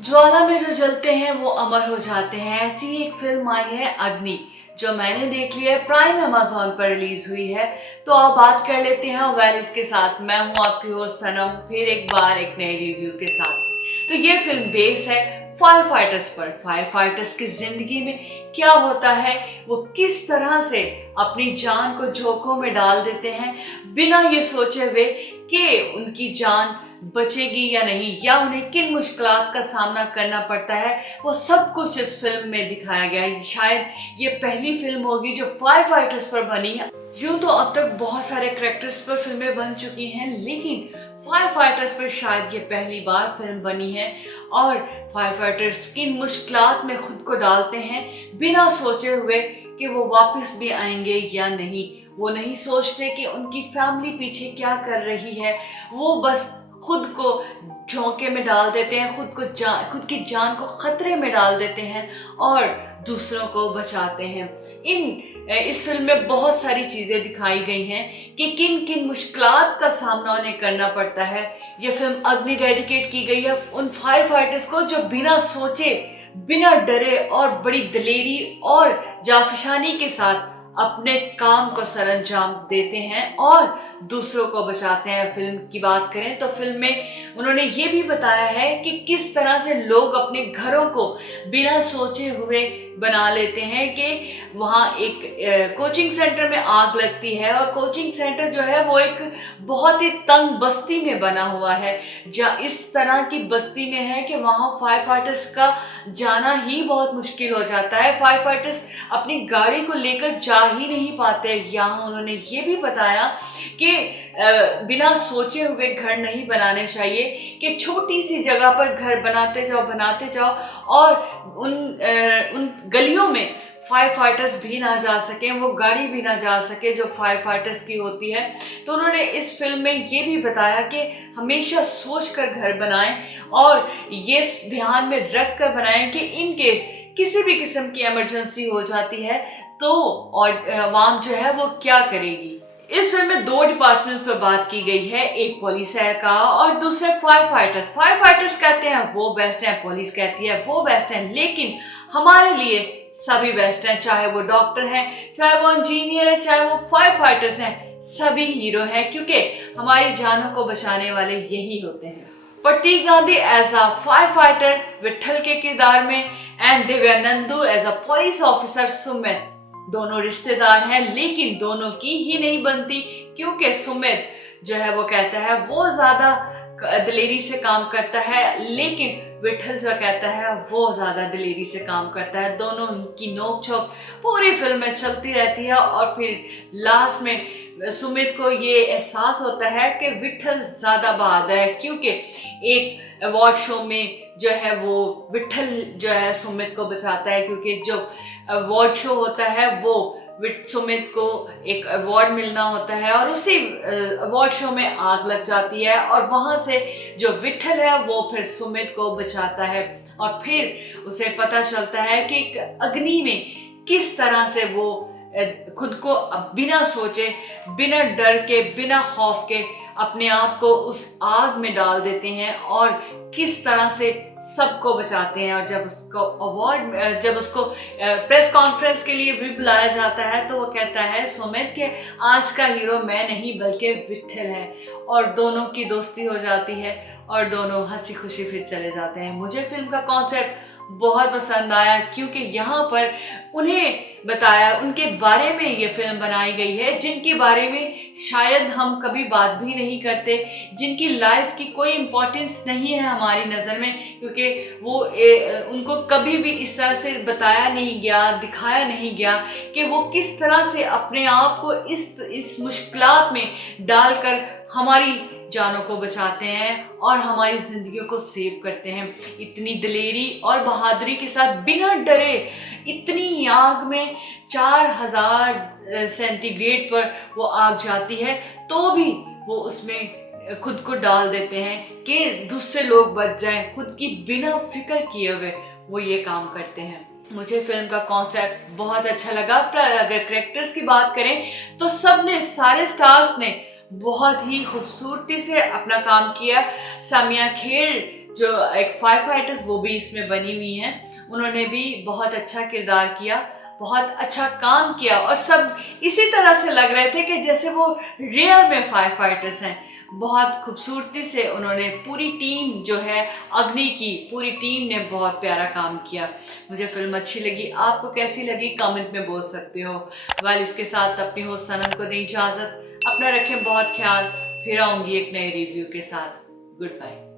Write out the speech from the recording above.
ज्वाला में जो जलते हैं वो अमर हो जाते हैं। ऐसी ही एक फिल्म आई है अग्नि, जो मैंने देख ली है, प्राइम अमेज़न पर रिलीज हुई है। तो आप बात कर लेते हैं वेलिस के साथ। मैं हूं आपकी होस्ट सनम, फिर एक बार एक नए रिव्यू के साथ। तो ये फिल्म बेस है फायर फाइटर्स पर। फायर फाइटर्स की जिंदगी में क्या होता है, वो किस तरह से अपनी जान को जोखों में डाल देते हैं बिना ये सोचे हुए कि उनकी जान बचेगी या नहीं, या उन्हें किन मुश्किलात का सामना करना पड़ता है, वो सब कुछ इस फिल्म में दिखाया गया है। शायद ये पहली फिल्म होगी जो फायर फाइटर्स पर बनी है। यूं तो अब तक बहुत सारे कैरेक्टर्स पर फिल्में बन चुकी हैं, लेकिन फायर फाइटर्स पर शायद ये पहली बार फिल्म बनी है। और फायर फाइटर्स किन मुश्किलात में खुद को डालते हैं बिना सोचे हुए कि वो वापस भी आएंगे या नहीं। वो नहीं सोचते कि उनकी फैमिली पीछे क्या कर रही है, वो बस खुद को झोंके में डाल देते हैं, खुद की जान को खतरे में डाल देते हैं और दूसरों को बचाते हैं। इस फिल्म में बहुत सारी चीजें दिखाई गई हैं कि किन किन मुश्किलात का सामना उन्हें करना पड़ता है। ये फिल्म अग्नि डेडिकेट की गई है उन फायर फाइटर्स को जो बिना सोचे, बिना डरे और बड़ी दिलेरी और जाफशानी के साथ अपने काम को सरअंजाम देते हैं और दूसरों को बचाते हैं। फिल्म की बात करें तो फिल्म में उन्होंने ये भी बताया है कि किस तरह से लोग अपने घरों को बिना सोचे हुए बना लेते हैं कि वहाँ एक कोचिंग सेंटर में आग लगती है, और कोचिंग सेंटर जो है वो एक बहुत ही तंग बस्ती में बना हुआ है। इस तरह की बस्ती में है कि वहाँ फायर फाइटर्स का जाना ही बहुत मुश्किल हो जाता है। फायर फाइटर्स अपनी गाड़ी को लेकर जा ही नहीं पाते। यहाँ उन्होंने ये भी बताया कि बिना सोचे हुए घर नहीं बनाने चाहिए, कि छोटी सी जगह पर घर बनाते जाओ और उन गलियों में फायर फाइटर्स भी ना जा सके, वो गाड़ी भी ना जा सके जो फायर फाइटर्स की होती है। तो उन्होंने इस फिल्म में ये भी बताया कि हमेशा सोच कर घर बनाएं और ये ध्यान में रख कर बनाएं कि इन केस किसी भी किस्म की इमरजेंसी हो जाती है तो और आवाम जो है वो क्या करेगी। इस फिल्म में दो डिपार्टमेंट्स पर बात की गई है, एक पुलिस है का और दूसरे फायर फाइटर्स। फायर फाइटर्स कहते हैं वो बेस्ट है, पुलिस कहती है वो बेस्ट है, लेकिन हमारे लिए सभी बेस्ट हैं। चाहे वो डॉक्टर हैं, चाहे वो इंजीनियर है, चाहे वो फायर फाइटर्स हैं, सभी हीरो हैं, क्योंकि हमारी जानों को बचाने वाले यही होते हैं। Pratik Gandhi as a firefighter Vithal के किरदार में, and Divyendu as a police officer Sumit, दोनों रिश्तेदार हैं, लेकिन दोनों की ही नहीं बनती, क्योंकि सुमित जो है वो कहता है वो ज्यादा दिलेरी से काम करता है, लेकिन विठल जो कहता है वो ज्यादा दिलेरी से काम करता है। दोनों की नोकझोंक पूरी फिल्म में चलती रहती है और फिर लास्ट में सुमित को ये एहसास होता है कि विठल ज्यादा बहादुर है, क्योंकि एक अवार्ड शो में जो है वो विठल जो है सुमित को बचाता है, क्योंकि जो अवार्ड शो होता है वो सुमित को एक अवार्ड मिलना होता है और उसी अवार्ड शो में आग लग जाती है, और वहां से जो विठल है वो फिर सुमित को बचाता है। और फिर उसे पता चलता है कि अग्नि में किस तरह से वो खुद को बिना सोचे, बिना डर के, बिना खौफ के अपने आप को उस आग में डाल देते हैं और किस तरह से सबको बचाते हैं। और जब उसको प्रेस कॉन्फ्रेंस के लिए भी बुलाया जाता है तो वो कहता है सुमित के आज का हीरो मैं नहीं बल्कि विठल है, और दोनों की दोस्ती हो जाती है और दोनों हंसी खुशी फिर चले जाते हैं। मुझे फिल्म का कॉन्सेप्ट बहुत पसंद आया, क्योंकि यहाँ पर उन्हें बताया, उनके बारे में ये फिल्म बनाई गई है जिनके बारे में शायद हम कभी बात भी नहीं करते, जिनकी लाइफ की कोई इम्पोर्टेंस नहीं है हमारी नज़र में, क्योंकि उनको कभी भी इस तरह से बताया नहीं गया, दिखाया नहीं गया कि वो किस तरह से अपने आप को इस मुश्किलात में डालकर हमारी जानों को बचाते हैं और हमारी जिंदगियों को सेव करते हैं। इतनी दिलेरी और बहादुरी के साथ बिना डरे इतनी आग में 4000 सेंटीग्रेड पर वो आग जाती है तो भी वो उसमें खुद को डाल देते हैं कि दूसरे लोग बच जाएं। खुद की बिना फिक्र किए हुए वो ये काम करते हैं। मुझे फिल्म का कॉन्सेप्ट बहुत अच्छा लगा। अगर कैरेक्टर्स की बात करें तो सारे स्टार्स ने बहुत ही खूबसूरती से अपना काम किया। सामिया खेर जो एक फायर फाइटर्स वो भी इसमें बनी हुई हैं, उन्होंने भी बहुत अच्छा किरदार किया, बहुत अच्छा काम किया और सब इसी तरह से लग रहे थे कि जैसे वो रियल में फायर फाइटर्स हैं। बहुत खूबसूरती से उन्होंने, पूरी टीम जो है अग्नि की पूरी टीम ने बहुत प्यारा काम किया। मुझे फिल्म अच्छी लगी, आपको कैसी लगी कमेंट में बोल सकते हो। वेल इसके साथ अपनी होस्ट सनम को दें इजाज़त, अपना रखें बहुत ख्याल, फिर आऊँगी एक नए रिव्यू के साथ। Good bye.